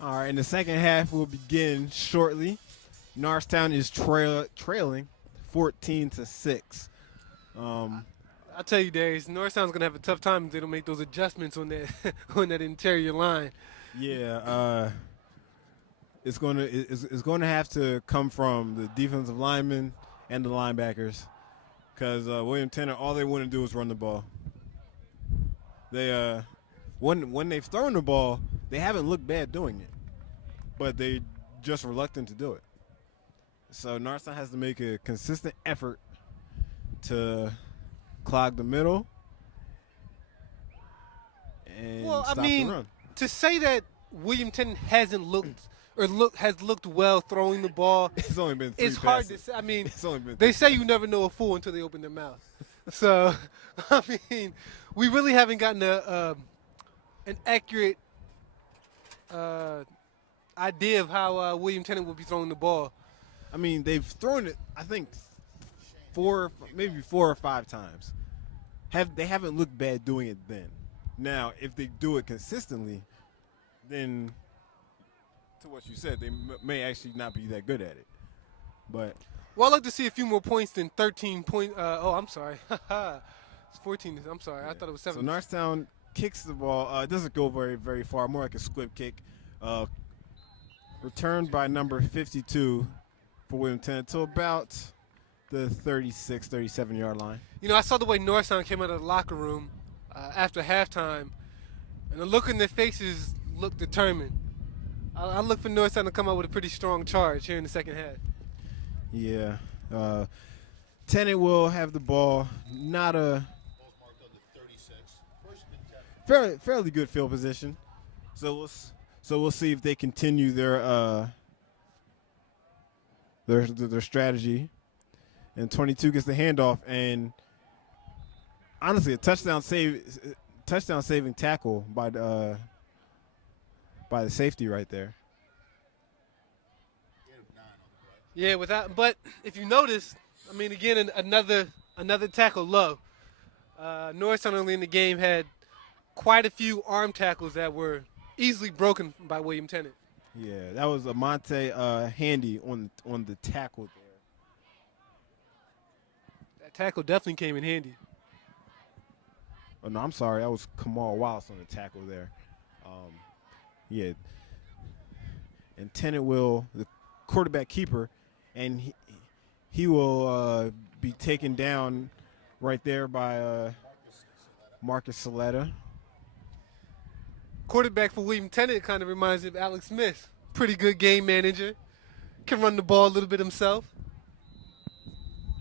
All right, and the second half will begin shortly. Norristown is trailing 14-6. Um, I'll tell you, Darius, Norristown's gonna have a tough time if they don't make those adjustments on that on that interior line. yeah, it's going to have to come from the defensive linemen and the linebackers because William Tennent, all they want to do is run the ball. They when they've thrown the ball, they haven't looked bad doing it, but they just reluctant to do it. So Norristown has to make a consistent effort to clog the middle and Well, I stop the mean, run. to say that William Tennant hasn't looked or has looked well throwing the ball, It's only been three it's hard passes. to say. I mean, It's only been they three say passes. you never know a fool until they open their mouth. So, I mean, we really haven't gotten an accurate idea of how William Tennant will be throwing the ball. I mean, they've thrown it. I think maybe 4 or 5 times. They haven't looked bad doing it then. Now, if they do it consistently, then to what you said, they may actually not be that good at it. But Well, I'd like to see a few more points than 13 point. Oh, I'm sorry. It's 14. I'm sorry. I thought it was so 7. Norristown kicks the ball. It doesn't go very far. More like a squib kick. Uh, returned by number 52 for William Tennant to about the 36, 37-yard line. You know, I saw the way Norristown came out of the locker room after halftime, and the look in their faces looked determined. I look for Norristown to come out with a pretty strong charge here in the second half. Yeah. Tennant will have the ball. Not a fairly good field position. So we'll see if they continue their strategy. And 22 gets the handoff, and honestly, a touchdown saving tackle by the safety right there. Yeah, but if you notice, I mean, again, another tackle low. Norristown early in the game had quite a few arm tackles that were easily broken by William Tennant. Yeah, that was Amante Handy on the tackle there. That tackle definitely came in handy. Oh no, I'm sorry, that was Kamal Wallace on the tackle there. Yeah, and Tennant will the quarterback keeper, and he will be taken down right there by Marcus Saletta. Quarterback for William Tennant kind of reminds me of Alex Smith. Pretty good game manager. Can run the ball a little bit himself.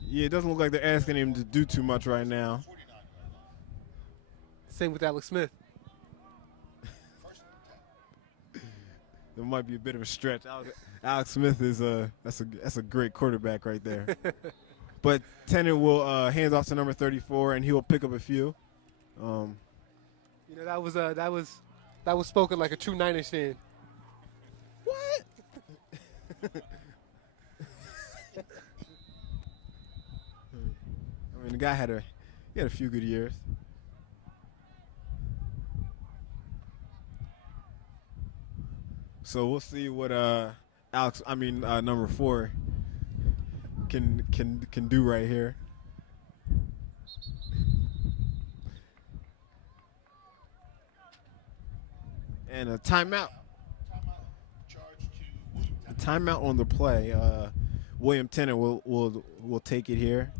Yeah, it doesn't look like they're asking him to do too much right now. Same with Alex Smith. There might be a bit of a stretch. Alex Smith is that's a great quarterback right there. But Tennant will hands off to number 34, and he will pick up a few. You know, that was spoken like a true Niners fan. What? I mean, the guy had a few good years. So we'll see what number 4 can do right here. And a timeout. A timeout on the play. William Tennant will take it here.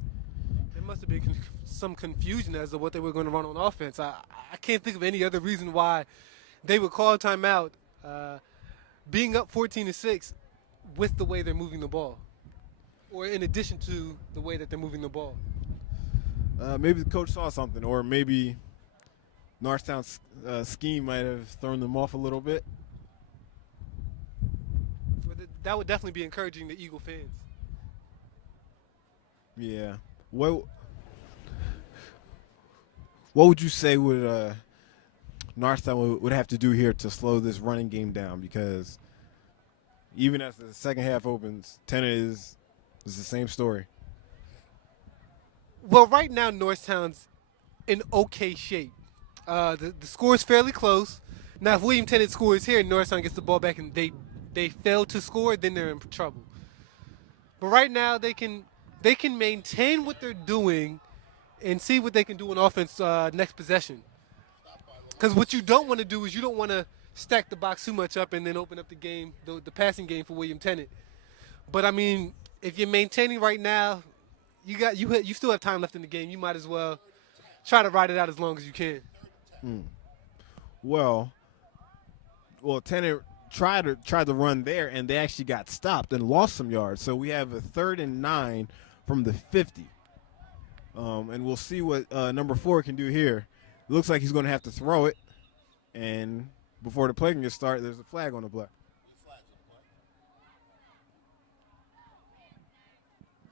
There must have been some confusion as to what they were going to run on offense. I can't think of any other reason why they would call a timeout, being up 14-6, with the way they're moving the ball, or in addition to the way that they're moving the ball. Maybe the coach saw something, or maybe Norristown's scheme might have thrown them off a little bit. That would definitely be encouraging the Eagle fans. Yeah. What would you say Norristown would have to do here to slow this running game down? Because even as the second half opens, Tennant is the same story. Well, right now Norristown's in okay shape. The score is fairly close. Now, if William Tennant scores here and Norristown gets the ball back and they fail to score, then they're in trouble. But right now, they can maintain what they're doing and see what they can do on offense next possession. Because what you don't want to do is you don't want to stack the box too much up and then open up the game, the passing game for William Tennant. But I mean, if you're maintaining right now, you still have time left in the game. You might as well try to ride it out as long as you can. Well, Tennant tried to run there, and they actually got stopped and lost some yards. So we have a 3rd and 9 from the 50. And we'll see what number 4 can do here. It looks like he's going to have to throw it. And before the play can get started, there's a flag on the play.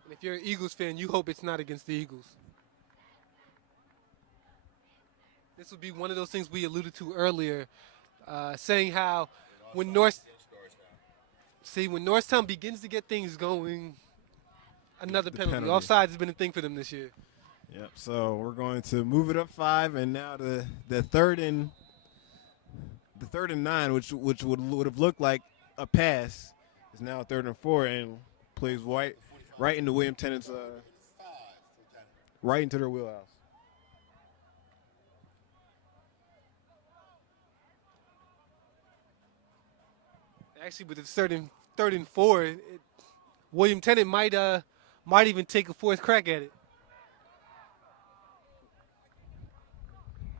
And if you're an Eagles fan, you hope it's not against the Eagles. This will be one of those things we alluded to earlier, saying how when Norristown begins to get things going, another penalty. Offside has been a thing for them this year. Yep. So we're going to move it up 5, and now the 3rd and 9, which would have looked like a pass, is now a 3rd and 4, and plays right into William Tennant's right into their wheelhouse. Actually, with the 3rd and 4, William Tennant might even take a 4th crack at it.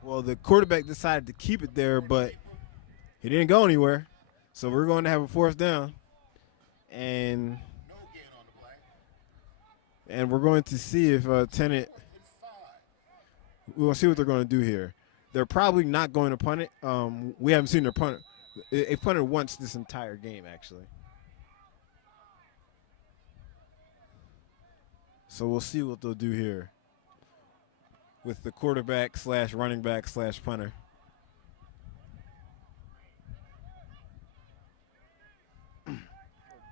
Well, the quarterback decided to keep it there, but he didn't go anywhere. So we're going to have a 4th down. And we're going to see if Tennant – we'll see what they're going to do here. They're probably not going to punt it. We haven't seen their punt. They punted once this entire game, actually. So we'll see what they'll do here with the quarterback / running back / punter.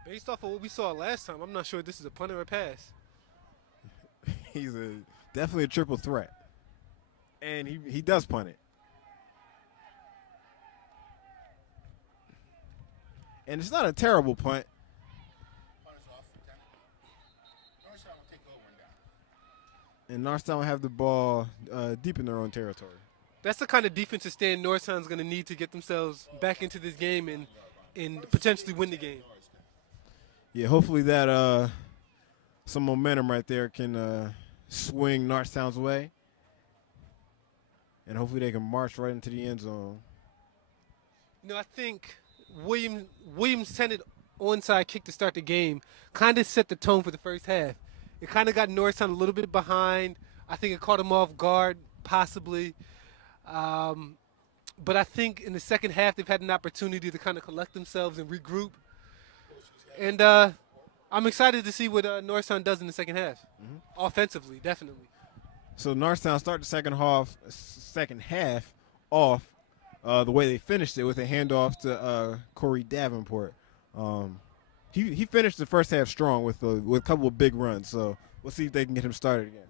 Based off of what we saw last time, I'm not sure if this is a punt or a pass. He's definitely a triple threat. And he does punt it. And it's not a terrible punt. And Norristown will have the ball deep in their own territory. That's the kind of defensive stand Norristown's going to need to get themselves back into this game and potentially win the game. Yeah, hopefully that some momentum right there can swing Norristown's way. And hopefully they can march right into the end zone. I think Williams' Tennant onside kick to start the game kind of set the tone for the first half. It kind of got Norristown a little bit behind. I think it caught them off guard, possibly. But I think in the second half they've had an opportunity to kind of collect themselves and regroup. And I'm excited to see what Norristown does in the second half. Offensively, definitely. So Norristown start the second half off the way they finished it with a handoff to Corey Davenport. He finished the first half strong with a couple of big runs. So we'll see if they can get him started again.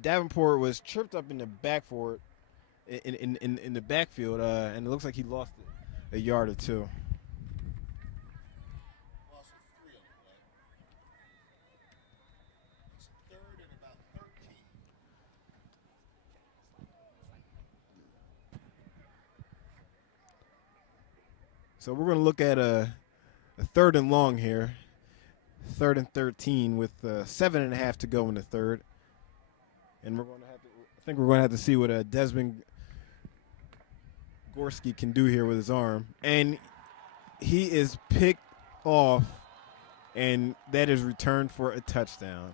Davenport was tripped up in the backfield, in the backfield, and it looks like he lost a yard or two. So we're going to look at a 3rd and long here, 3rd and 13 with 7.5 to go in the third. And I think we're going to have to see what Desmond Gorski can do here with his arm. And he is picked off, and that is returned for a touchdown.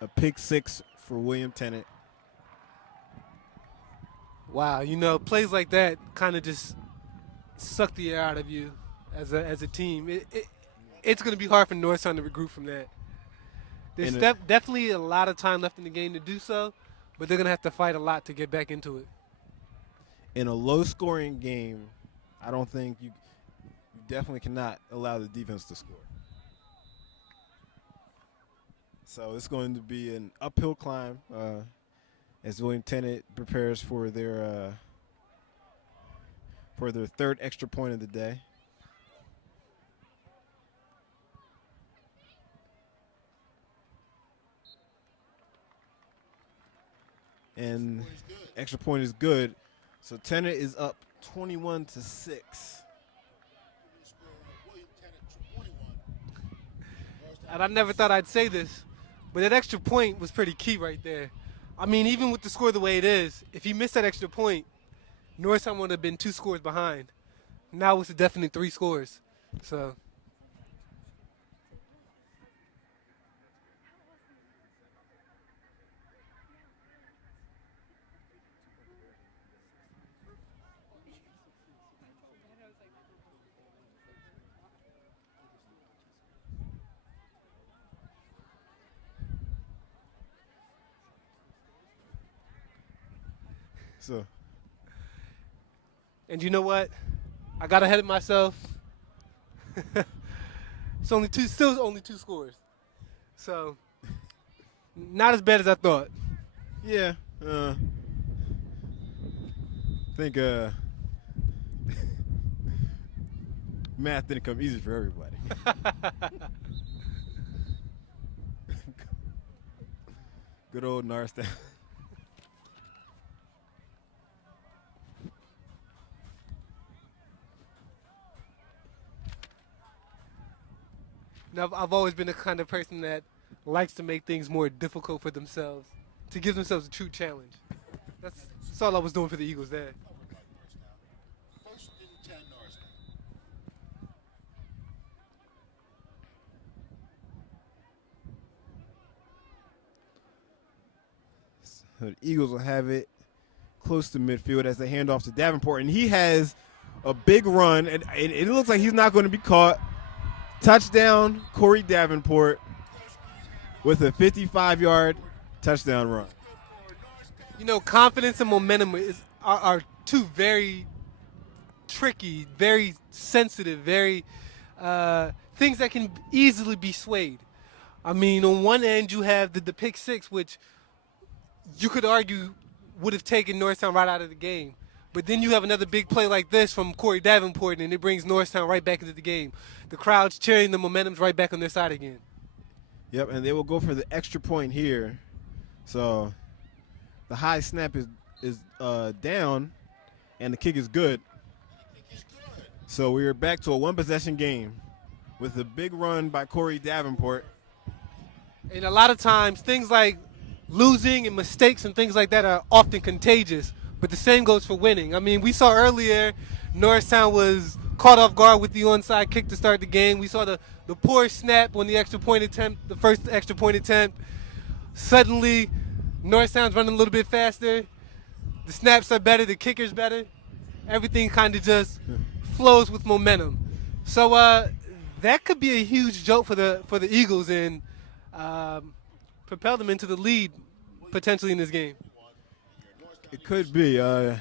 A pick 6 for William Tennant. Wow, plays like that kind of just suck the air out of you as a team. It's going to be hard for Norristown to regroup from that. There's definitely a lot of time left in the game to do so, but they're going to have to fight a lot to get back into it. In a low-scoring game, I don't think you definitely cannot allow the defense to score. So it's going to be an uphill climb as William Tennent prepares for their third extra point of the day. And extra point is good. So Tennent is up 21-6. And I never thought I'd say this, but that extra point was pretty key right there. I mean, even with the score the way it is, if he missed that extra point, Norristown would have been 2 scores behind. Now it's a definite 3 scores. So So and you know what? I got ahead of myself. It's still only 2 scores. So not as bad as I thought. yeah, I think math didn't come easy for everybody. Good old Norristown. Now, I've always been the kind of person that likes to make things more difficult for themselves, to give themselves a true challenge. That's all I was doing for the Eagles there. First and 10, Norristown. So the Eagles will have it close to midfield as they hand off to Davenport, and he has a big run, and it looks like he's not going to be caught. Touchdown, Corey Davenport with a 55-yard touchdown run. You know, confidence and momentum are 2 very tricky, very sensitive, very things that can easily be swayed. I mean, on one end you have the pick 6, which you could argue would have taken Norristown right out of the game. But then you have another big play like this from Corey Davenport, and it brings Norristown right back into the game. The crowd's cheering, the momentum's right back on their side again. Yep, and they will go for the extra point here. So the high snap is down, and the kick is good. So we are back to a 1-possession game with a big run by Corey Davenport. And a lot of times, things like losing and mistakes and things like that are often contagious. But the same goes for winning. I mean, we saw earlier Norristown was caught off guard with the onside kick to start the game. We saw the poor snap on the extra point attempt, the first extra point attempt. Suddenly, Norristown's running a little bit faster. The snaps are better. The kicker's better. Everything kind of just flows with momentum. So that could be a huge jolt for the Eagles and propel them into the lead potentially in this game. It could be. The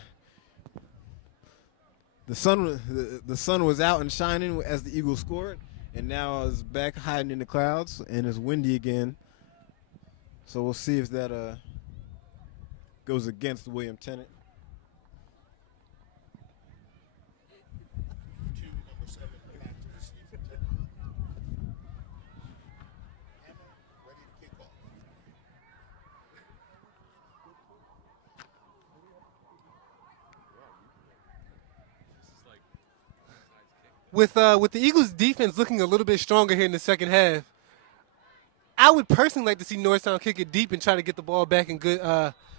sun was out and shining as the Eagles scored, and now it's back hiding in the clouds, and it's windy again. So we'll see if that goes against William Tennent. Number 7, back to receive from Tennent. Hammer, ready to kick off. With the Eagles' defense looking a little bit stronger here in the second half, I would personally like to see Norristown kick it deep and try to get the ball back in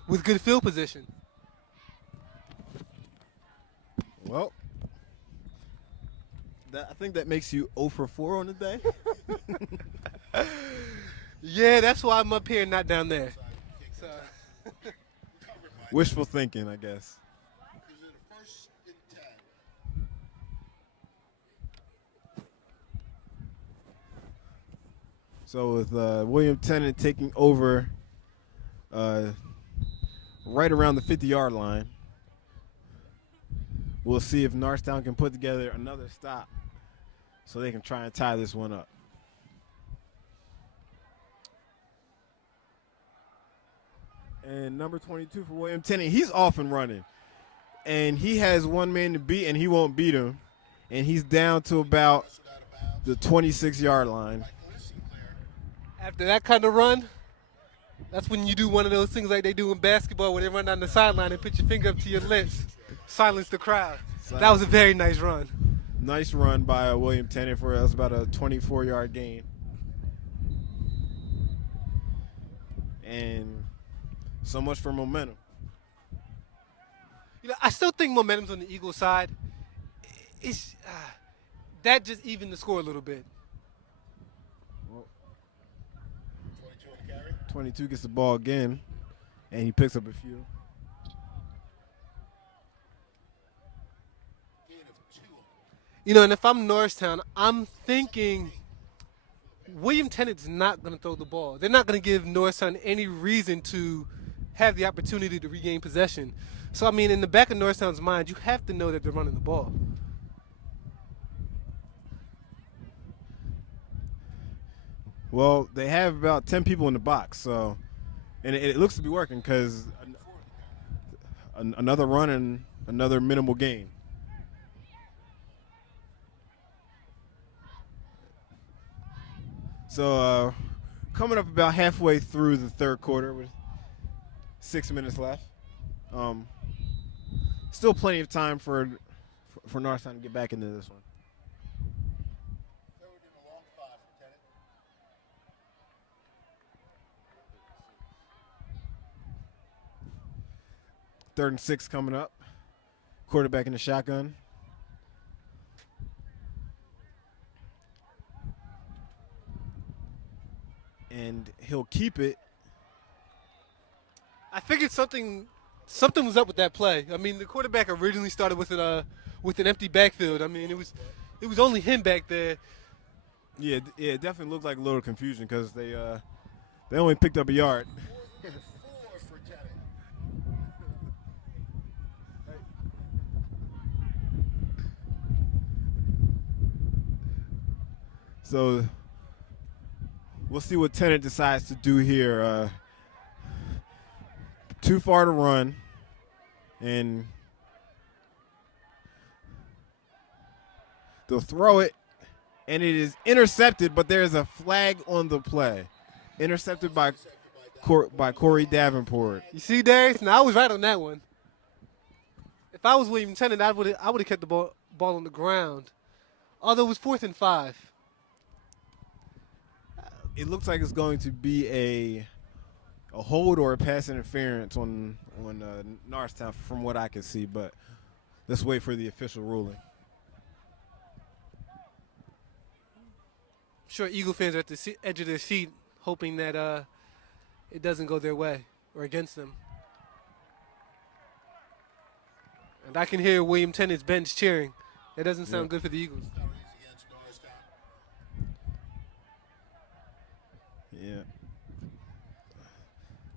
with good field position. Well, I think that makes you 0 for 4 on the day. Yeah, that's why I'm up here and not down there. So. Wishful thinking, I guess. Is it a first and 10? So with William Tennent taking over right around the 50-yard line, we'll see if Norristown can put together another stop so they can try and tie this one up. And number 22 for William Tennent, he's off and running. And he has one man to beat, and he won't beat him. And he's down to about the 26-yard line. After that kind of run, that's when you do one of those things like they do in basketball where they run down the sideline and put your finger up to your lips, silence the crowd. That was a very nice run. Nice run by William Tennent for us, about a 24-yard gain. And so much for momentum. You know, I still think momentum's on the Eagles' side. It's that just evened the score a little bit. 22 gets the ball again, and he picks up a few. You know, and if I'm Norristown, I'm thinking William Tennant's not going to throw the ball. They're not going to give Norristown any reason to have the opportunity to regain possession. So, I mean, in the back of Norristown's mind, you have to know that they're running the ball. Well, they have about 10 people in the box, so, and it looks to be working because another run and another minimal gain. So, coming up about halfway through the third quarter with 6 minutes left. Still plenty of time for Norristown to get back into this one. Third and 6 coming up. Quarterback in the shotgun. And he'll keep it. I figured something was up with that play. I mean, the quarterback originally started with an empty backfield. I mean, it was only him back there. Yeah, it definitely looked like a little confusion because they only picked up a yard. So we'll see what Tennant decides to do here. Too far to run, and they'll throw it, and it is intercepted, but there's a flag on the play. Intercepted by Corey Davenport. You see, Darius? Now, I was right on that one. If I was William Tennant, I would have kept the ball on the ground, although it was 4th and 5. It looks like it's going to be a hold or a pass interference on Norristown from what I can see, but let's wait for the official ruling. I'm sure Eagle fans are at the edge of their seat hoping that it doesn't go their way or against them. And I can hear William Tennant's bench cheering. That doesn't sound good for the Eagles. Yeah.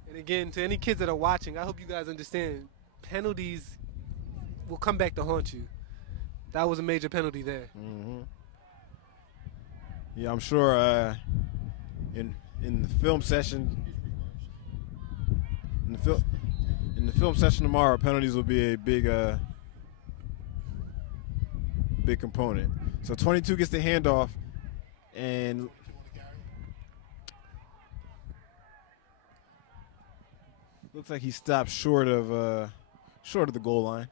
And again, to any kids that are watching, I hope you guys understand, penalties will come back to haunt you. That was a major penalty there. Mm-hmm. Yeah, I'm sure in the film session, in the film session tomorrow, penalties will be a big component. So 22 gets the handoff, and looks like he stopped short of the goal line.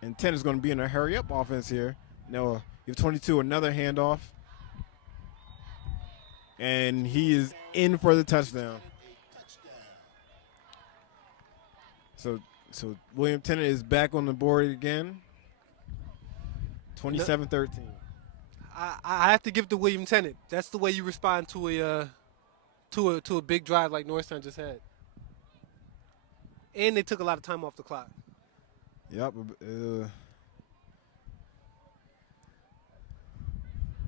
And 10 is going to be in a hurry-up offense here. Now you have 22, another handoff. And he is in for the touchdown. So William Tennant is back on the board again. 27-13. I have to give it to William Tennant. That's the way you respond to a big drive like Norristown just had. And they took a lot of time off the clock. Yep.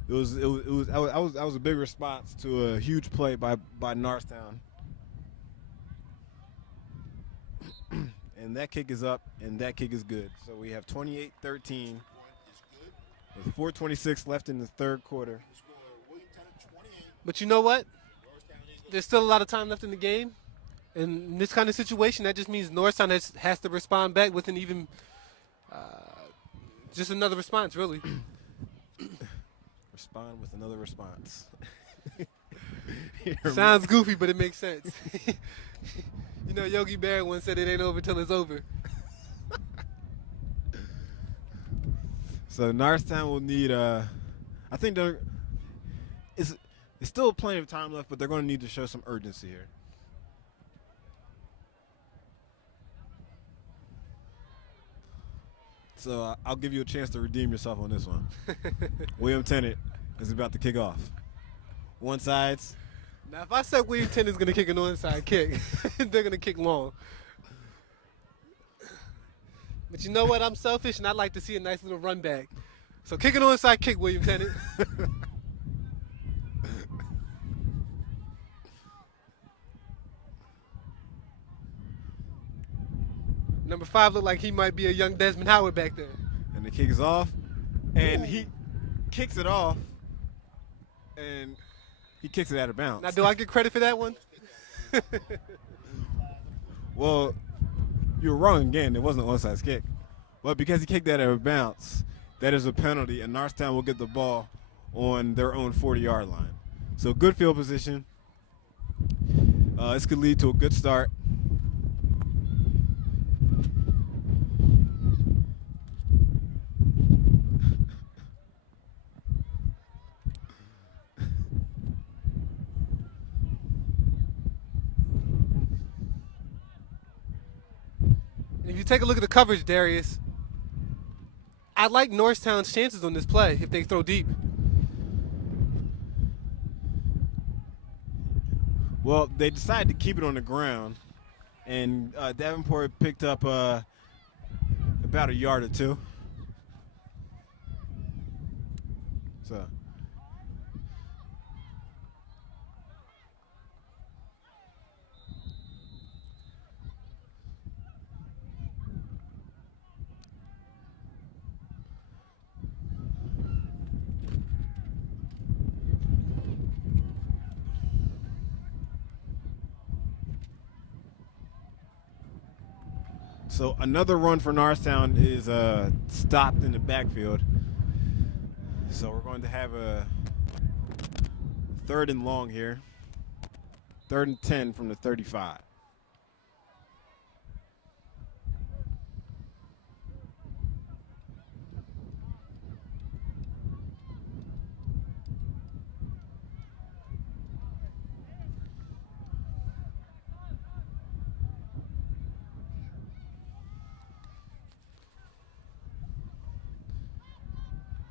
That was a big response to a huge play by Norristown. And that kick is up, and that kick is good. So we have 28-13 with 4:26 left in the third quarter. But you know what? There's still a lot of time left in the game. And in this kind of situation, that just means Norristown has to respond back with an even, just another response, really. Respond with another response. Sounds goofy, but it makes sense. You know, Yogi Berra once said it ain't over till it's over. So Norristown will need. I think it's still plenty of time left, but they're going to need to show some urgency here. So I'll give you a chance to redeem yourself on this one. William Tennent is about to kick off. One sides. Now, if I said William Tennent's going to kick an onside kick, they're going to kick long. But you know what? I'm selfish, and I'd like to see a nice little run back. So kick an onside kick, William Tennent. Number 5 looked like he might be a young Desmond Howard back there. And the kick is off, and he kicks it off, and he kicks it out of bounds. Now, do I get credit for that one? Well, you're wrong again. It wasn't an onside kick. But because he kicked that out of bounds, that is a penalty, and Norristown will get the ball on their own 40-yard line. So good field position. This could lead to a good start. If you take a look at the coverage, Darius, I like Norristown's chances on this play if they throw deep. Well, they decided to keep it on the ground, and Davenport picked up about a yard or two. So. So another run for Norristown is stopped in the backfield. So we're going to have a 3rd and long here. 3rd and 10 from the 35.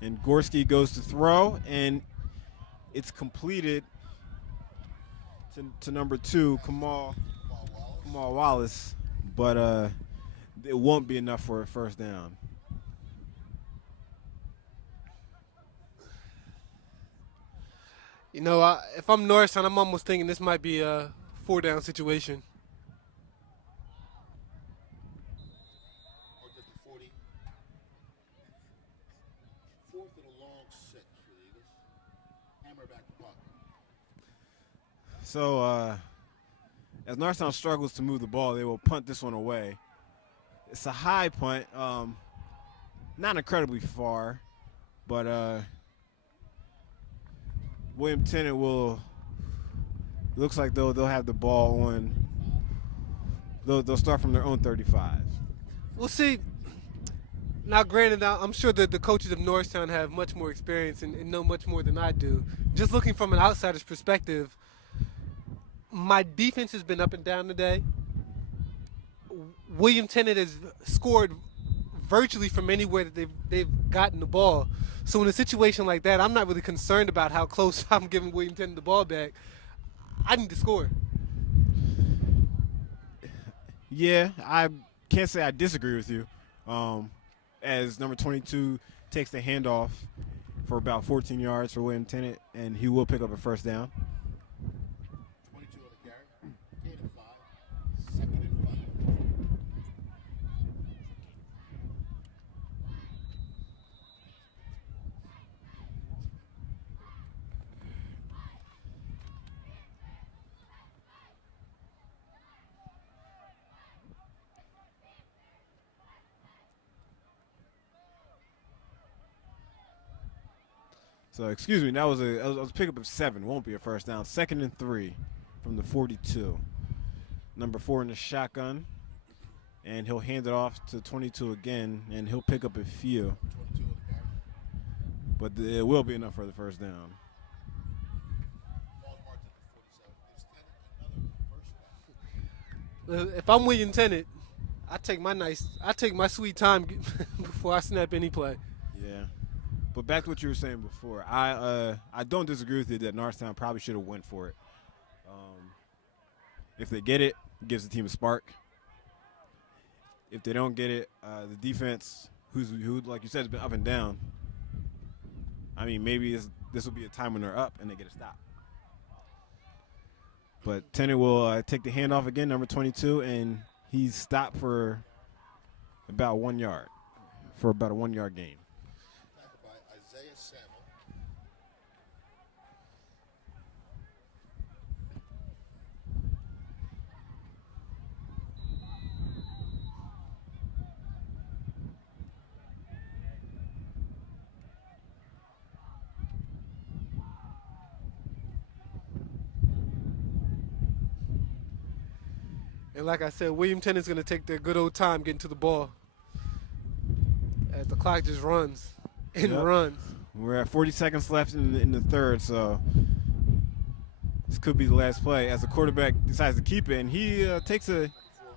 And Gorski goes to throw, and it's completed to number 2, Kamal Wallace, but it won't be enough for a first down. You know, if I'm Norristown, I'm almost thinking this might be a 4-down situation. Or to the 40. 4th and a long 6 for the Eagles. Hammer back the pocket. So as Norristown struggles to move the ball, they will punt this one away. It's a high punt, not incredibly far, but William Tennent looks like they'll have the ball on. They'll start from their own 35. We'll see. Now, granted, I'm sure that the coaches of Norristown have much more experience and know much more than I do. Just looking from an outsider's perspective, my defense has been up and down today. William Tennent has scored virtually from anywhere that they've gotten the ball. So in a situation like that, I'm not really concerned about how close I'm giving William Tennent the ball back. I need to score. Yeah, I can't say I disagree with you. As number 22 takes the handoff for about 14 yards for William Tennent, and he will pick up a first down. 22 on the carry. Gain of 5. 2nd and 5. So excuse me, that was a pickup of 7. Won't be a first down. 2nd and 3 from the 42. Number 4 in the shotgun, and he'll hand it off to 22 again, and he'll pick up a few. 22 on the carry. But it will be enough for the first down. Ball marked at the 47. Gives Tennent another first down. If I'm William Tennant, I take my sweet time before I snap any play. Yeah. But back to what you were saying before, I don't disagree with you that Norristown probably should have went for it. If they get it, it gives the team a spark. If they don't get it, the defense, who like you said, has been up and down. I mean, maybe this will be a time when they're up and they get a stop. But Tennant will take the handoff again, number 22, and he's stopped for about 1 yard, for about a 1 yard gain. Tackled by Isaiah Samuel. And like I said, William Tennant's going to take their good old time getting to the ball as the clock just runs and Yep. runs. We're at 40 seconds left in the third, so this could be the last play as the quarterback decides to keep it, and he takes a 94 on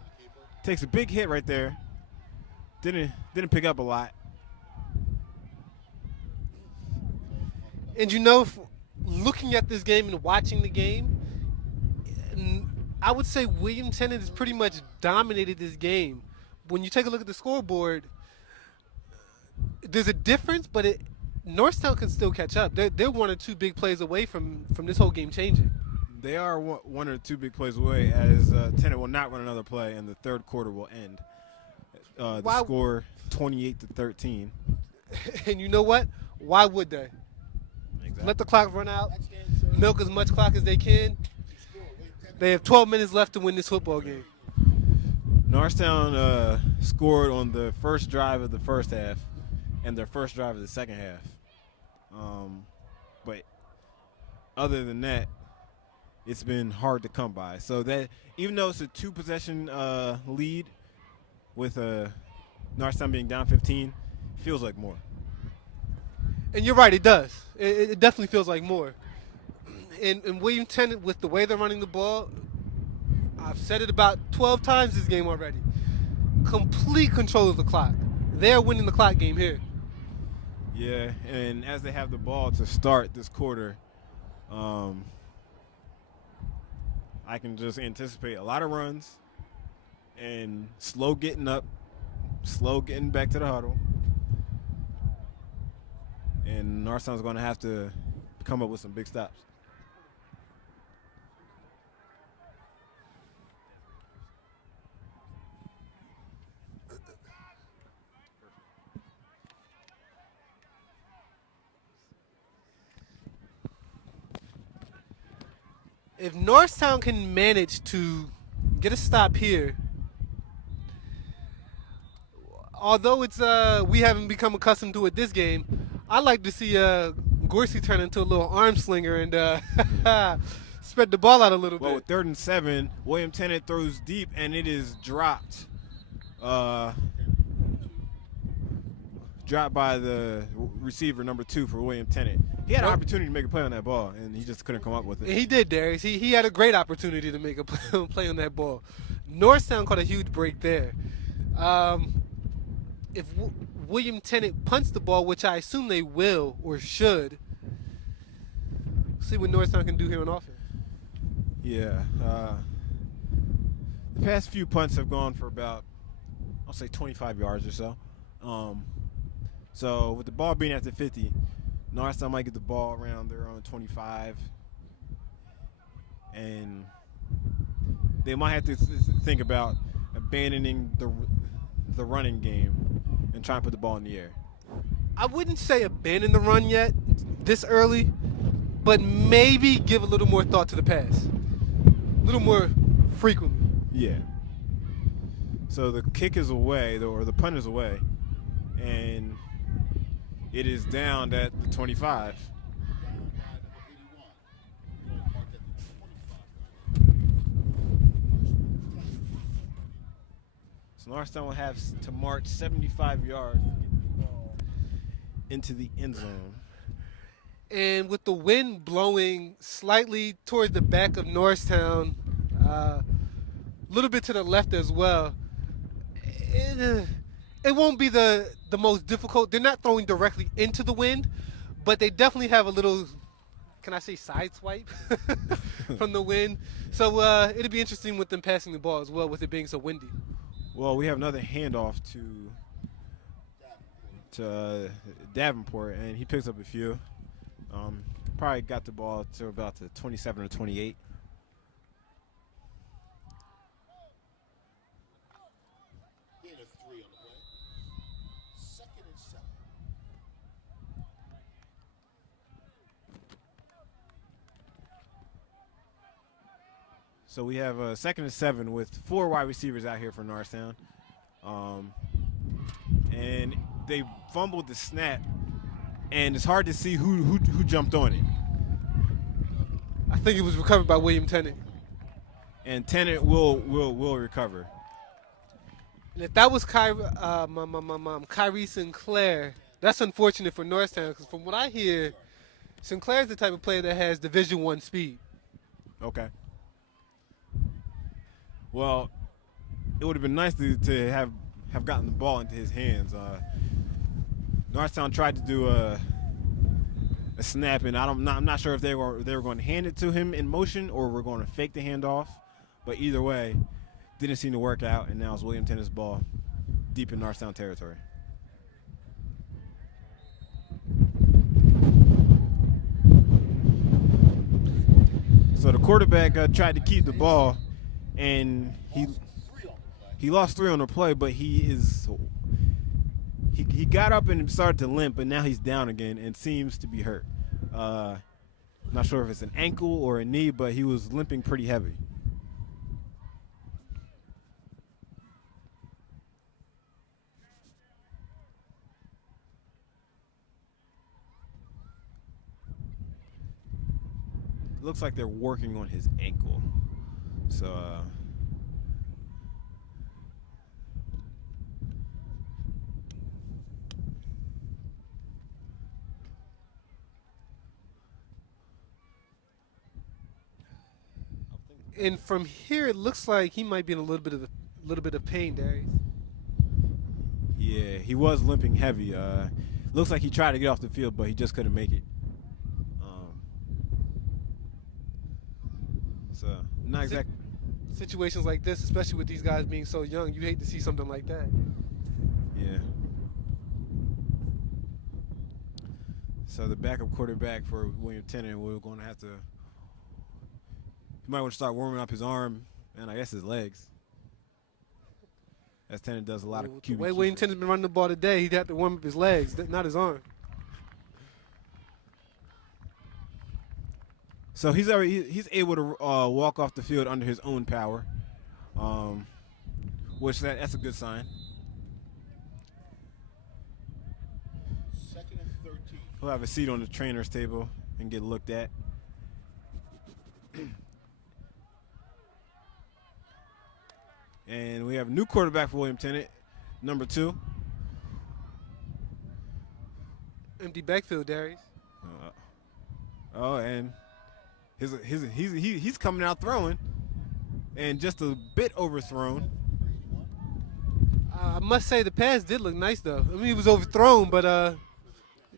the keeper. big hit right there. Didn't pick up a lot. And you know, looking at this game and watching the game, I would say William Tennant has pretty much dominated this game. When you take a look at the scoreboard, there's a difference, but Norristown can still catch up. They're 1 or 2 big plays away from this whole game changing. They are 1 or 2 big plays away, as Tennant will not run another play, and the third quarter will end. The score 28-13. And you know what? Why would they? Exactly. Let the clock run out, Next game, sir. milk as much clock as they can. Score, William Tennent. They have 12 minutes left to win this football game. Norristown scored on the first drive of the first half and their first drive of the second half. But other than that, it's been hard to come by. So that even though it's a 2-possession lead with Norristown being down 15, feels like more. And you're right, it does. It definitely feels like more. And William Tennant, with the way they're running the ball, I've said it about 12 times this game already. Complete control of the clock. They're winning the clock game here. Yeah, and as they have the ball to start this quarter, I can just anticipate a lot of runs and slow getting up, slow getting back to the huddle. And Norristown's going to have to come up with some big stops. If Norristown can manage to get a stop here, although it's we haven't become accustomed to it this game, I like to see Gorsey turn into a little arm slinger and spread the ball out a little Well, bit. with 3rd and 7, William Tennant throws deep, and it is dropped. Dropped by the receiver, number 2 for William Tennant. He had an opportunity to make a play on that ball, and he just couldn't come up with it. And he did, Darius. He had a great opportunity to make a play on that ball. Norristown caught a huge break there. If William Tennant punts the ball, which I assume they will or should, see what Norristown can do here on offense. Yeah. The past few punts have gone for about, I'll say 25 yards or so. So with the ball being at the 50, Norristown might get the ball around their own 25. And they might have to think about abandoning the running game and try and put the ball in the air. I wouldn't say abandon the run yet, this early, but maybe give a little more thought to the pass. A little more frequently. Yeah. So the kick is away, or the punt is away, and it is down at the 25. So Norristown will have to march 75 yards to get the ball into the end zone. And with the wind blowing slightly towards the back of Norristown, a little bit to the left as well, it won't be the most difficult. They're not throwing directly into the wind, but they definitely have a little, can I say, side swipe from the wind. So it'll be interesting with them passing the ball as well, with it being so windy. Well, we have another handoff to Davenport, and he picks up a few. Probably got the ball to about the 27 or 28. Gain of 3 on the play. 2nd and 7. So we have a 2nd and 7 with 4 wide receivers out here for Norristown. And they fumbled the snap, and it's hard to see who jumped on it. I think it was recovered by William Tennent. And Tennant will recover. And if that was Kyrie Sinclair, that's unfortunate for Norristown, because from what I hear, Sinclair's the type of player that has Division I speed. Okay. Well, it would have been nice to have gotten the ball into his hands. Norristown tried to do a snap, and I'm not sure if they were going to hand it to him in motion or we're going to fake the handoff. But either way, didn't seem to work out, and now it's William Tennant's ball deep in Norristown territory. So the quarterback tried to keep the ball, and he lost 3 on the play, but he got up and started to limp, but now he's down again and seems to be hurt. Not sure if it's an ankle or a knee, but he was limping pretty heavy. Looks like they're working on his ankle. So And from here, it looks like he might be in a little bit of pain, Darius. yeah, he was limping heavy. Looks like he tried to get off the field, but he just couldn't make it. So not exactly. Situations like this, especially with these guys being so young, you hate to see something like that. Yeah. So the backup quarterback for William Tennant, we're going to have to. He might want to start warming up his arm and I guess his legs. As Tennant does a lot of QB. The way William Tennant's been running the ball today, he'd have to warm up his legs, not his arm. So he's able to walk off the field under his own power, which that's a good sign. 2nd and 13. He'll have a seat on the trainer's table and get looked at. And we have a new quarterback for William Tennant, number 2. Empty backfield, Darius. And he's coming out throwing, and just a bit overthrown. I must say the pass did look nice, though. I mean, he was overthrown, but it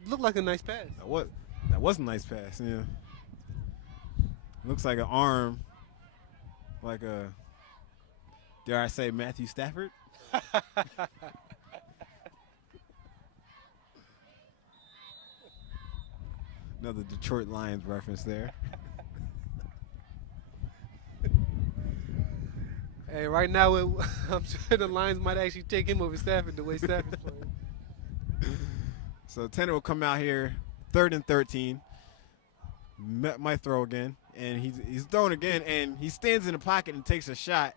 looked like a nice pass. That was a nice pass. Yeah. Looks like an arm, like a, dare I say, Matthew Stafford? Another Detroit Lions reference there. Hey, right now, I'm sure the Lions might actually take him over Stafford the way Stafford's playing. So Tennant will come out here, 3rd and 13. Might throw again, and he's throwing again, and he stands in the pocket and takes a shot,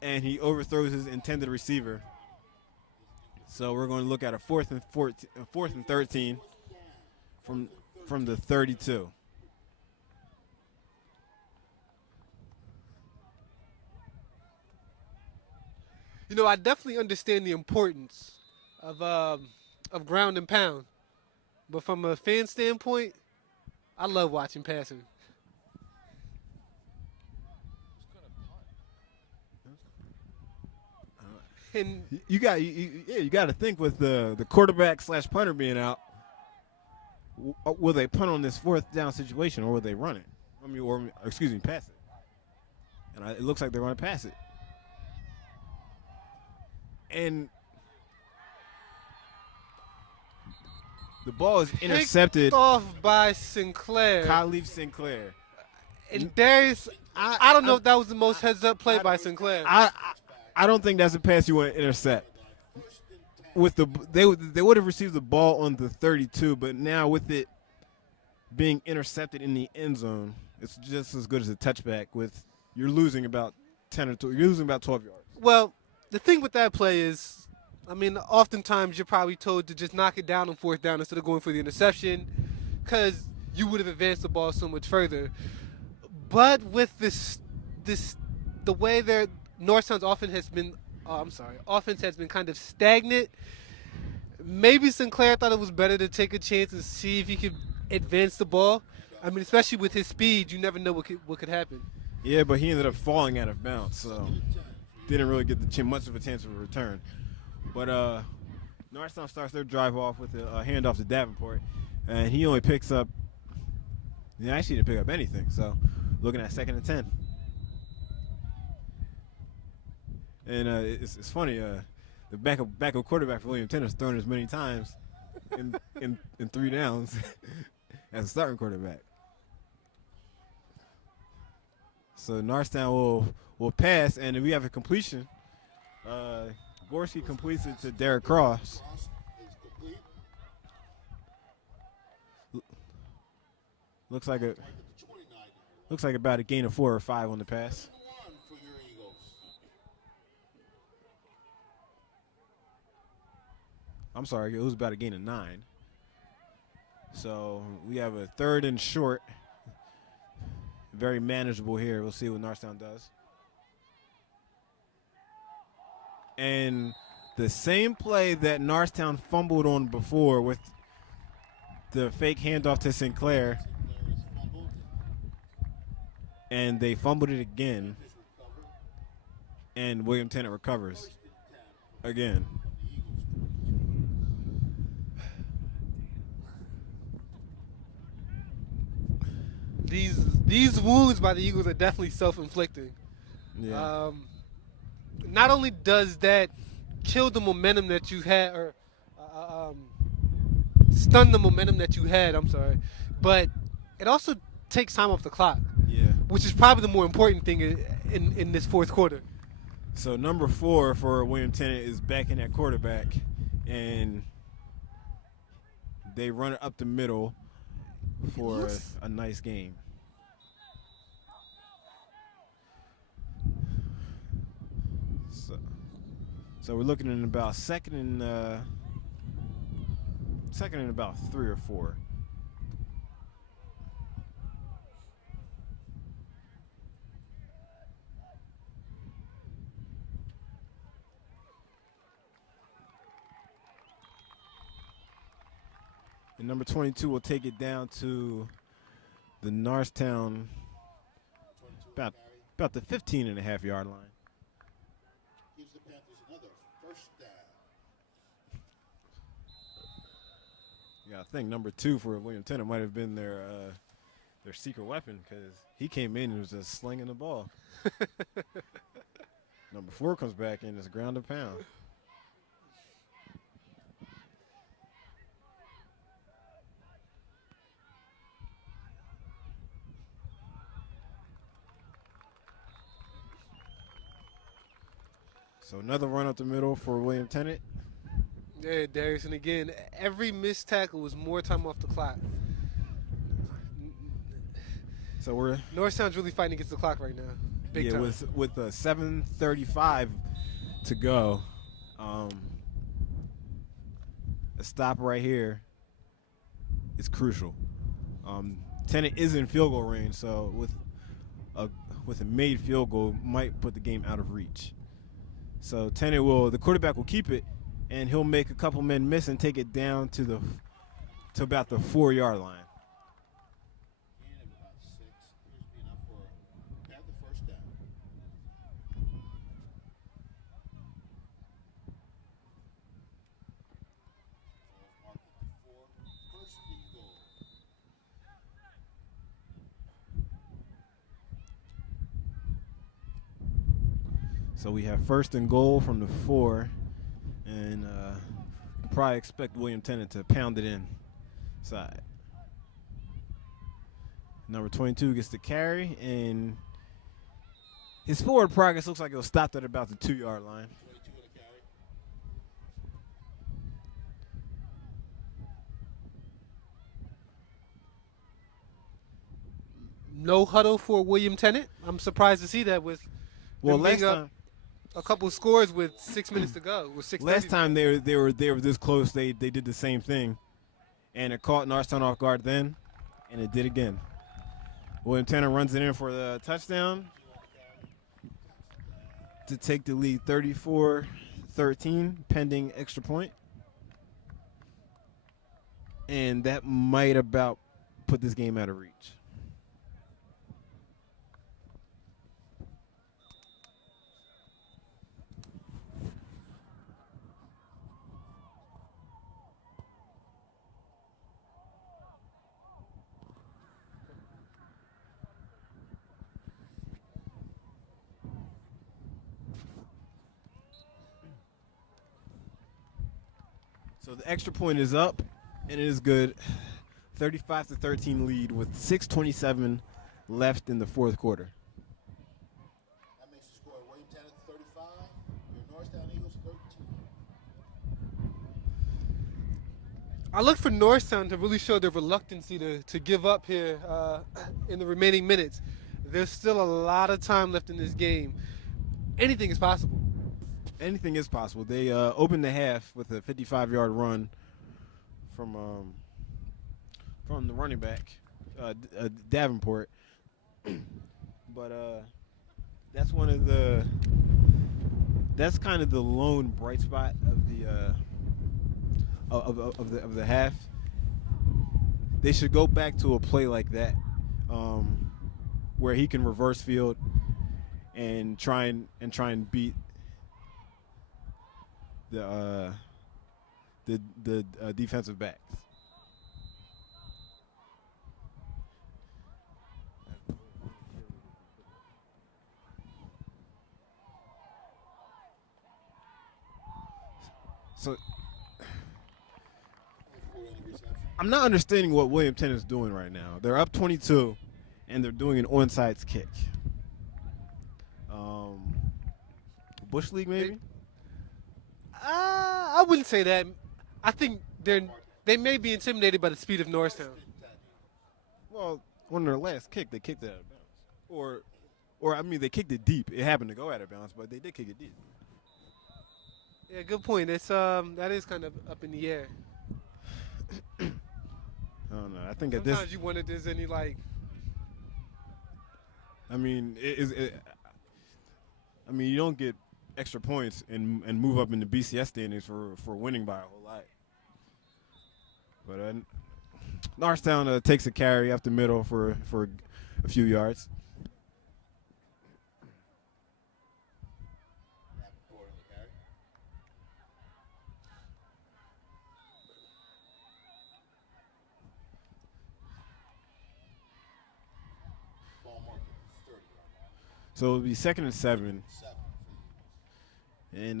and he overthrows his intended receiver. So we're going to look at a 4th and 13 from the 32. You know, I definitely understand the importance of ground and pound, but from a fan standpoint, I love watching passing. And You got to think with the quarterback / punter being out. Will they punt on this 4th down situation, or will they run it? Excuse me, pass it. And it looks like they're going to pass it. And the ball is intercepted. Picked off by Sinclair. Khalif Sinclair. And I don't know if that was the most heads-up play by Sinclair. I don't think that's a pass you want to intercept. They would have received the ball on the 32, but now with it being intercepted in the end zone, it's just as good as a touchback. You're losing about 12 yards. Well, the thing with that play is, I mean, oftentimes you're probably told to just knock it down on 4th down instead of going for the interception, because you would have advanced the ball so much further. But with the way Norristown's offense has been. Offense has been kind of stagnant. Maybe Sinclair thought it was better to take a chance and see if he could advance the ball. I mean, especially with his speed, you never know what could happen. Yeah, but he ended up falling out of bounds, so didn't really get much of a chance of a return. But Norristown starts their drive off with a handoff to Davenport, and he only picks up. He actually didn't pick up anything. So looking at 2nd and 10. And it's funny. The backup quarterback for William Tennent has thrown as many times in 3 downs as a starting quarterback. So Norristown will pass, and if we have a completion, Gorski completes it to Derek Cross. Looks like about a gain of 4 or 5 on the pass. I'm sorry, it was about a gain of 9. So we have a 3rd and short. Very manageable here. We'll see what Norristown does. And the same play that Norristown fumbled on before with the fake handoff to Sinclair. And they fumbled it again. And William Tennent recovers again. These wounds by the Eagles are definitely self-inflicting. Yeah. Not only does that kill the momentum that you had, or stun the momentum that you had, but it also takes time off the clock. Yeah. Which is probably the more important thing in this 4th quarter. So number 4 for William Tennent is back in at quarterback, and they run it up the middle for a nice game. So we're looking at about second and about 3 or 4. And number 22 will take it down to the Norristown, about the 15.5-yard line. Gives the Panthers another 1st down. Yeah, I think number 2 for William Tennent might have been their secret weapon, because he came in and was just slinging the ball. Number 4 comes back in, it's ground and pound. So another run up the middle for William Tennent. Yeah, Darius, and again, every missed tackle was more time off the clock. So we're Norristown's really fighting against the clock right now. Big time. with 7:35 to go, a stop right here is crucial. Tennent is in field goal range, so with a made field goal might put the game out of reach. So the quarterback will keep it, and he'll make a couple men miss and take it down to about the 4-yard line. Gain of about 6. Appears to be enough for have the first down. Mark at the 4. First and goal. So we have first and goal from the 4, and probably expect William Tennent to pound it inside. Number 22 gets the carry, and his forward progress looks like it'll stop at about the 2-yard line. 22 on the carry. No huddle for William Tennent. I'm surprised to see that with Well, them last being up time, a couple scores with 6 minutes to go. With 6:30 last to time go. they were this close, they did the same thing, and it caught Norristown off guard then, and it did again. William Tennent runs it in for the touchdown to take the lead 34-13, pending extra point. And that might about put this game out of reach. So the extra point is up, and it is good. 35-13 lead with 6:27 left in the fourth quarter. That makes the score William Tennent 35. Your Norristown Eagles 13. I look for Norristown to really show their reluctancy to give up here in the remaining minutes. There's still a lot of time left in this game. Anything is possible. Anything is possible. They opened the half with a 55-yard run from the running back, Davenport. But that's kind of the lone bright spot of the half. They should go back to a play like that, where he can reverse field and try and beat the defensive backs. So I'm not understanding what William Tennent is doing right now. They're up 22, and they're doing an onside kick. Bush League, maybe? I wouldn't say that. I think they may be intimidated by the speed of Norristown. Well, on their last kick, they kicked it out of bounds. Or I mean, they kicked it deep. It happened to go out of bounds, but they did kick it deep. Yeah, good point. It's that is kind of up in the air. I don't know. I think at this, Sometimes you wonder if there's any like. I mean, you don't get extra points and move up in the BCS standings for winning by a whole lot. But Norristown takes a carry up the middle for a few yards. Davenport on the carry. Ball marker 30-yard line. So it'll be 2nd and 7. 7 for the Eagles. And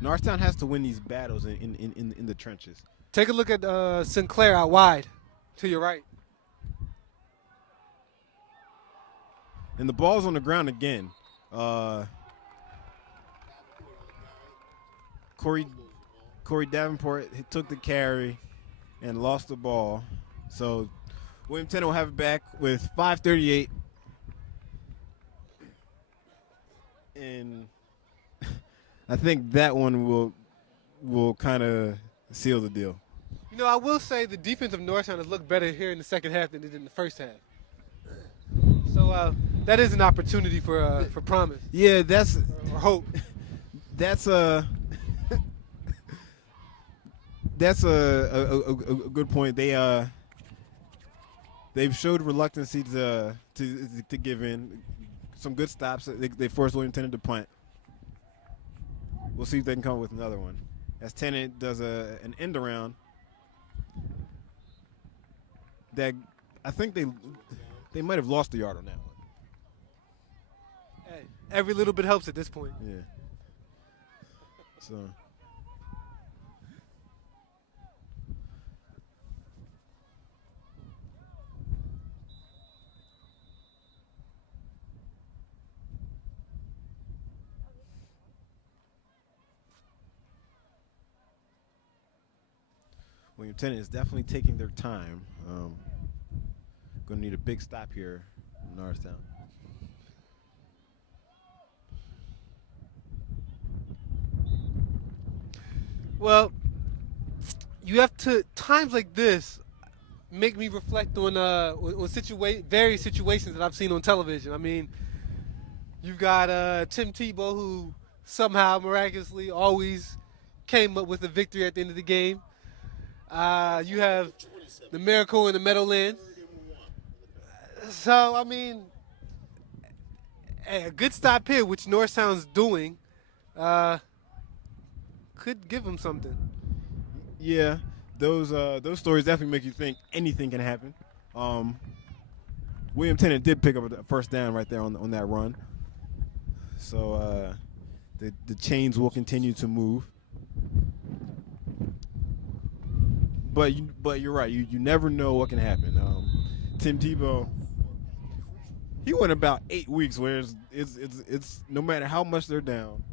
Norristown has to win these battles in the trenches. Take a look at Sinclair out wide, to your right. And the ball's on the ground again. Corey Davenport took the carry and lost the ball. So William Tennent will have it back with 5:38. And I think that one will kind of seal the deal. You know, I will say the defense of Norristown has looked better here in the second half than it did in the first half. So that is an opportunity for promise Yeah, that's or hope. that's a that's a good point. They've showed reluctancy to give in. Some good stops. They forced William Tennant to punt. We'll see if they can come up with another one. As Tennant does an end around that I think they might have lost the yard on that one. Hey, every little bit helps at this point. Yeah. So. William Tennant is definitely taking their time. Going to need a big stop here in Norristown. Well, you have to times like this make me reflect on various situations that I've seen on television. I mean, you've got Tim Tebow, who somehow miraculously always came up with a victory at the end of the game. You have the miracle in the Meadowlands. So I mean, a good stop here, which Norristown's doing, could give them something. Yeah, those stories definitely make you think anything can happen. William Tennant did pick up a first down right there on that run. So the chains will continue to move. But you're right. You never know what can happen. Tim Tebow, he went about 8 weeks where it's no matter how much they're down,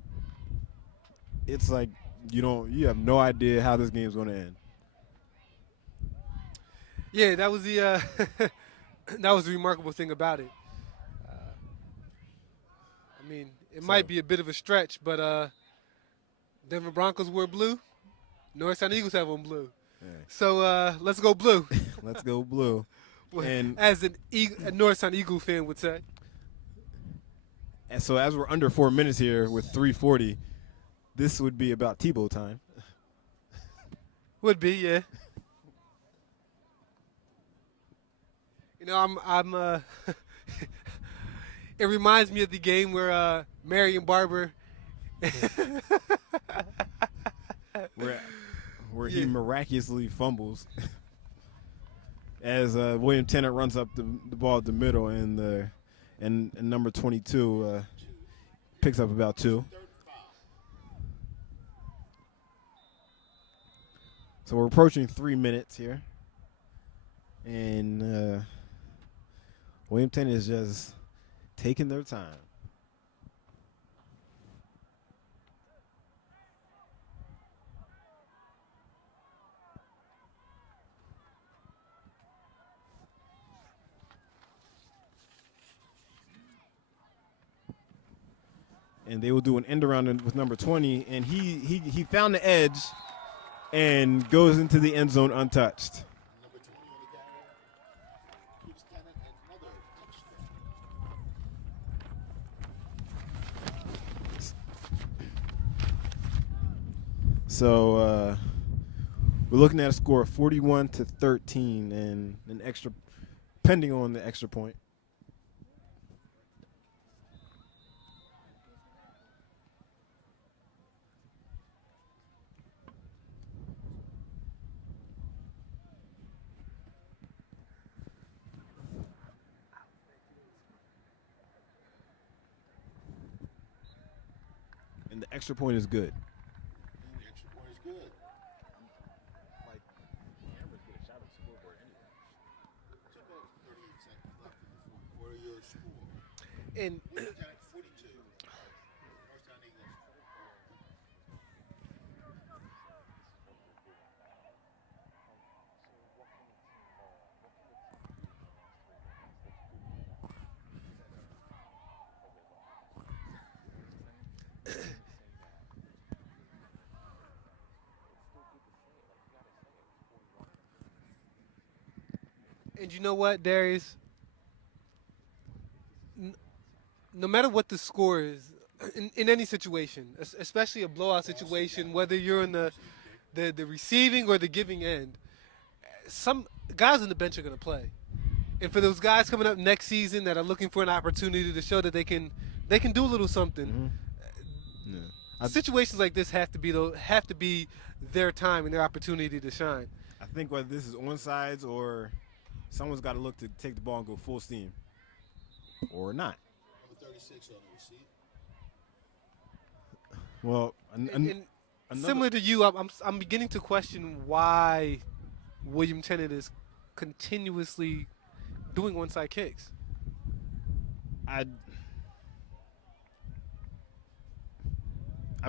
it's like you have no idea how this game's going to end. Yeah, that was the that was the remarkable thing about it. I mean, it might be a bit of a stretch, but Denver Broncos wear blue. Norristown Eagles have on blue. Yeah. So let's go blue. Let's go blue. And as a Norristown Eagle fan would say. And so as we're under 4 minutes here with 3:40, this would be about Tebow time. Would be, yeah. You know, I'm it reminds me of the game where Marion Barber where he miraculously fumbles as William Tennant runs up the ball at the middle, and number 22 picks up about 2. So we're approaching 3 minutes here, and William Tennant is just taking their time. And they will do an end around with number 20, and he found the edge and goes into the end zone untouched. Number 20 on the carry gives Tennant another touchdown. So we're looking at a score of 41-13 and an extra, pending on the extra point. And the extra point is good. And the extra point is good. Like, cameras get a shot at the scoreboard anyway. So about 38 seconds left in the fourth quarter. Your score. and Tennant 42. Norristown Eagles 44. and you know what, Darius? no matter what the score is, in any situation, especially a blowout situation, whether you're in the receiving or the giving end, some guys on the bench are going to play. And for those guys coming up next season that are looking for an opportunity to show that they can do a little something, situations like this have to be their time and their opportunity to shine. I think whether this is onsides or someone's got to look to take the ball and go full steam, or not. Number 36 on the receipt. Well, And similar to you, I'm beginning to question why William Tennent is continuously doing onside kicks. I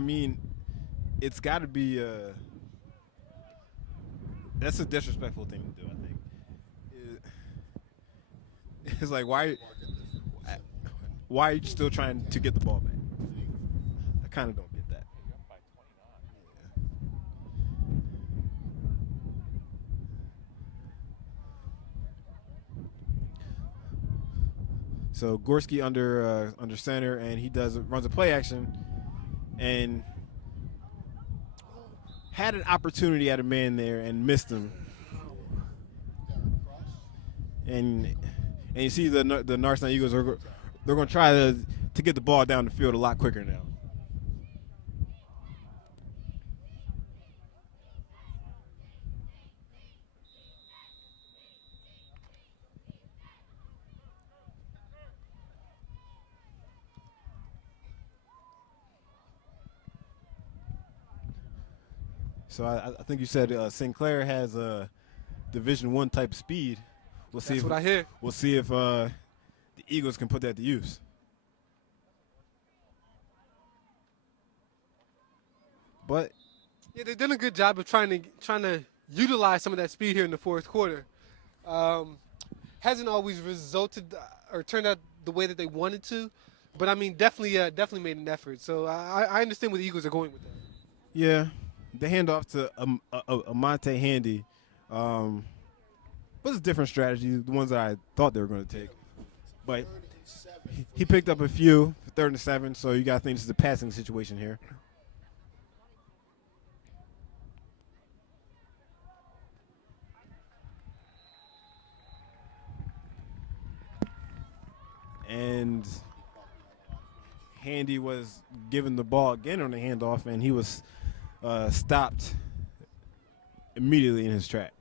mean, it's got to be that's a disrespectful thing to do, I think. It's like, why are you still trying to get the ball back? I kind of don't get that. So Gorski under center, and he runs a play action, and had an opportunity at a man there and missed him. And you see the Norristown Eagles they're going to try to get the ball down the field a lot quicker now. So I think you said Sinclair has a Division I type speed. That's what I hear. We'll see if the Eagles can put that to use. But yeah, they've done a good job of trying to utilize some of that speed here in the fourth quarter. Hasn't always resulted or turned out the way that they wanted to, but I mean definitely made an effort. So I understand where the Eagles are going with that. Yeah, the handoff to Amante Handy was a different strategy, the ones that I thought they were going to take. But he picked up a few for 3rd and 7, so you got to think this is a passing situation here. And Handy was given the ball again on the handoff, and he was stopped immediately in his tracks.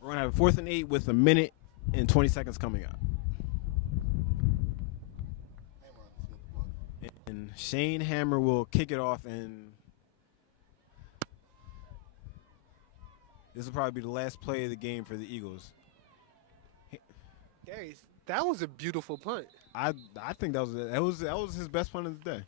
We're going to have a 4th and 8 with 1 minute and 20 seconds coming up. And Shane Hammer will kick it off, and this will probably be the last play of the game for the Eagles. Gary, that was a beautiful punt. I think that was his best punt of the day.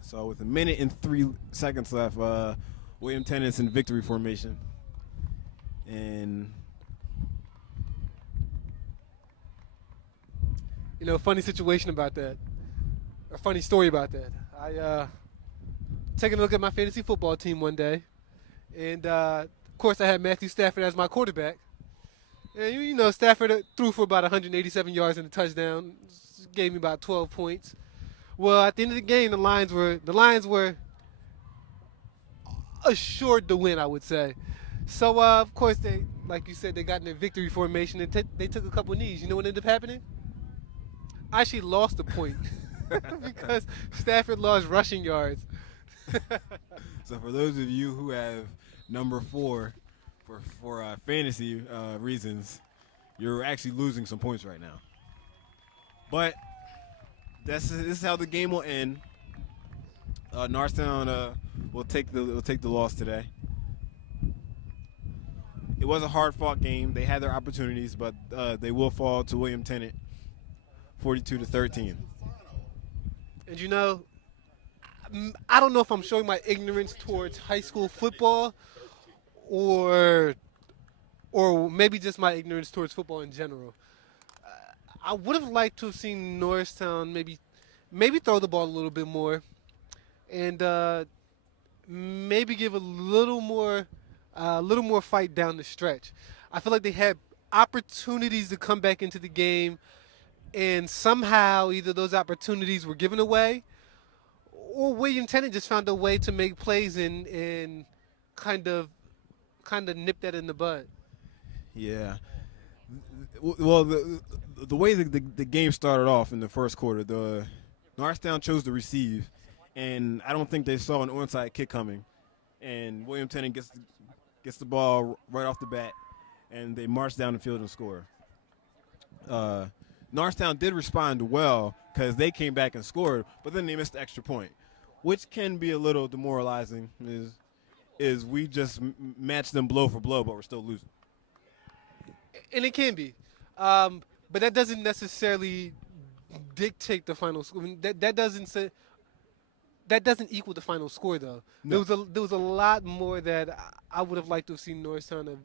So with 1 minute and 3 seconds left, William Tennent's in victory formation. And you know, funny situation about that, a funny story about that. I taking a look at my fantasy football team one day, and of course I had Matthew Stafford as my quarterback. And you know, Stafford threw for about 187 yards and a touchdown, gave me about 12 points. Well, at the end of the game, the Lions were assured to win, I would say. So, of course, they, like you said, they got in their victory formation and they took a couple knees. You know what ended up happening? I actually lost a point because Stafford lost rushing yards. So for those of you who have number 4 for fantasy reasons, you're actually losing some points right now. But this is how the game will end. Norristown will take the loss today. It was a hard fought game. They had their opportunities, but they will fall to William Tennent, 42-13. And I don't know if I'm showing my ignorance towards high school football, or maybe just my ignorance towards football in general. I would have liked to have seen Norristown maybe throw the ball a little bit more, and maybe give a little more fight down the stretch. I feel like they had opportunities to come back into the game, and somehow either those opportunities were given away, or William Tennant just found a way to make plays and kind of nip that in the bud. Yeah. Well, the way the game started off in the first quarter, the Norristown chose to receive, and I don't think they saw an onside kick coming. And William Tennant gets the ball right off the bat, and they march down the field and score. Norristown did respond well because they came back and scored, but then they missed the extra point, which can be a little demoralizing. Is we just match them blow for blow, but we're still losing. And it can be, but that doesn't necessarily dictate the final score. I mean, that doesn't equal the final score, though. No. There was a lot more that I would have liked to have seen Norristown have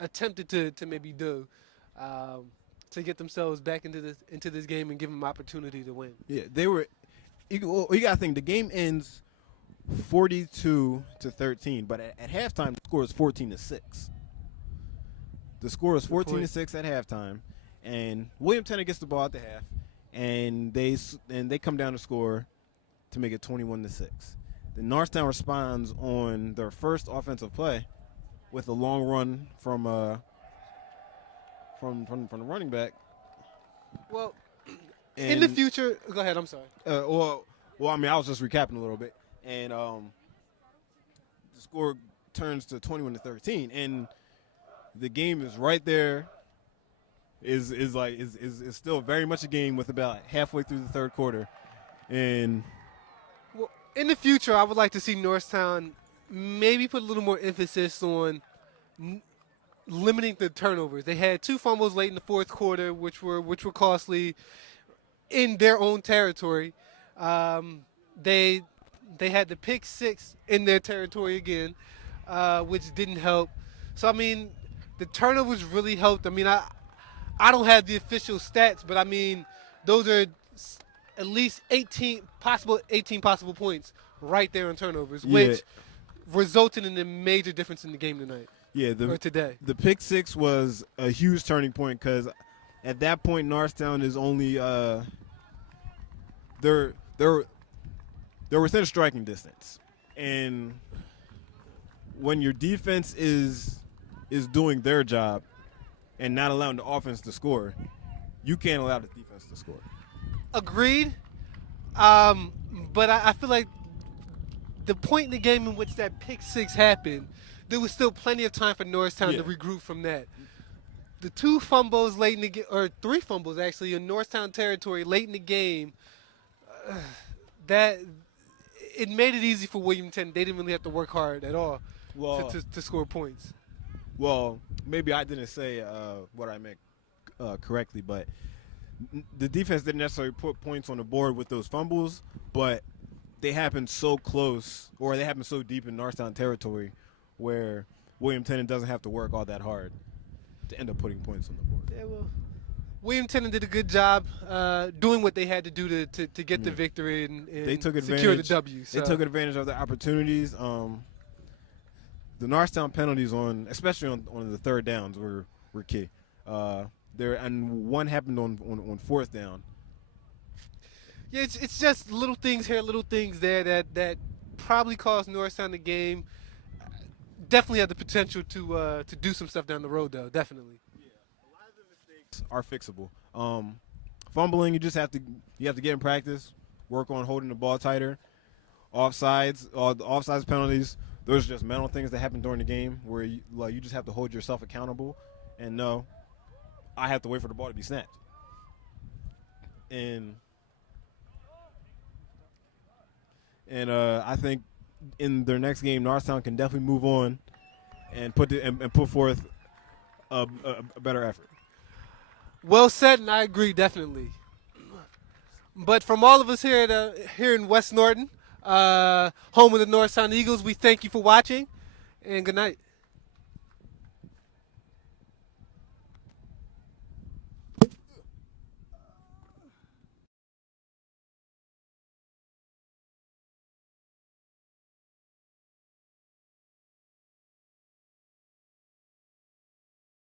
attempted to maybe do, to get themselves back into this game and give them opportunity to win. Yeah, they were. You got to think the game ends 42-13, but at halftime the score is 14-6. The score is 14-6 at halftime, and William Tennant gets the ball at the half, and they come down to score to make it 21-6. Then Norristown responds on their first offensive play with a long run from the running back. Well, in the future, go ahead. I'm sorry. Well, I mean, I was just recapping a little bit, and the score turns to 21-13, and the game is right there. Is still very much a game with about halfway through the third quarter, and well, in the future, I would like to see Norristown maybe put a little more emphasis on limiting the turnovers. They had 2 fumbles late in the fourth quarter, which were costly in their own territory. They had the pick 6 in their territory again, which didn't help. So I mean, the turnovers really helped. I mean, I don't have the official stats, but I mean, those are at least 18 possible points right there on turnovers, which resulted in a major difference in the game tonight. Yeah, today. The pick 6 was a huge turning point because at that point Norristown is only they're within striking distance, and when your defense is doing their job and not allowing the offense to score, you can't allow the defense to score. Agreed. But I feel like the point in the game in which that pick 6 happened, there was still plenty of time for Norristown to regroup from that. The 2 fumbles late in the game, or 3 fumbles actually, in Norristown territory late in the game, that it made it easy for William Tennant. They didn't really have to work hard at all to score points. Well, maybe I didn't say what I meant correctly, but the defense didn't necessarily put points on the board with those fumbles, but they happened so close, or they happened so deep in Norristown territory where William Tennant doesn't have to work all that hard to end up putting points on the board. Yeah, well, William Tennant did a good job doing what they had to do to get the victory and they took secure the W. So. They took advantage of the opportunities. The Norristown penalties especially on the third downs were key. And one happened on fourth down. Yeah, it's just little things here, little things there that probably cost Norristown the game. Definitely had the potential to do some stuff down the road, though. Definitely. Yeah, a lot of the mistakes are fixable. Fumbling, you have to get in practice, work on holding the ball tighter. Offsides penalties. Those are just mental things that happen during the game where you just have to hold yourself accountable and know I have to wait for the ball to be snapped. And and I think in their next game, Norristown can definitely move on and put forth a better effort. Well said, and I agree definitely. But from all of us here in West Norton, home of the Norristown Eagles, we thank you for watching, and good night.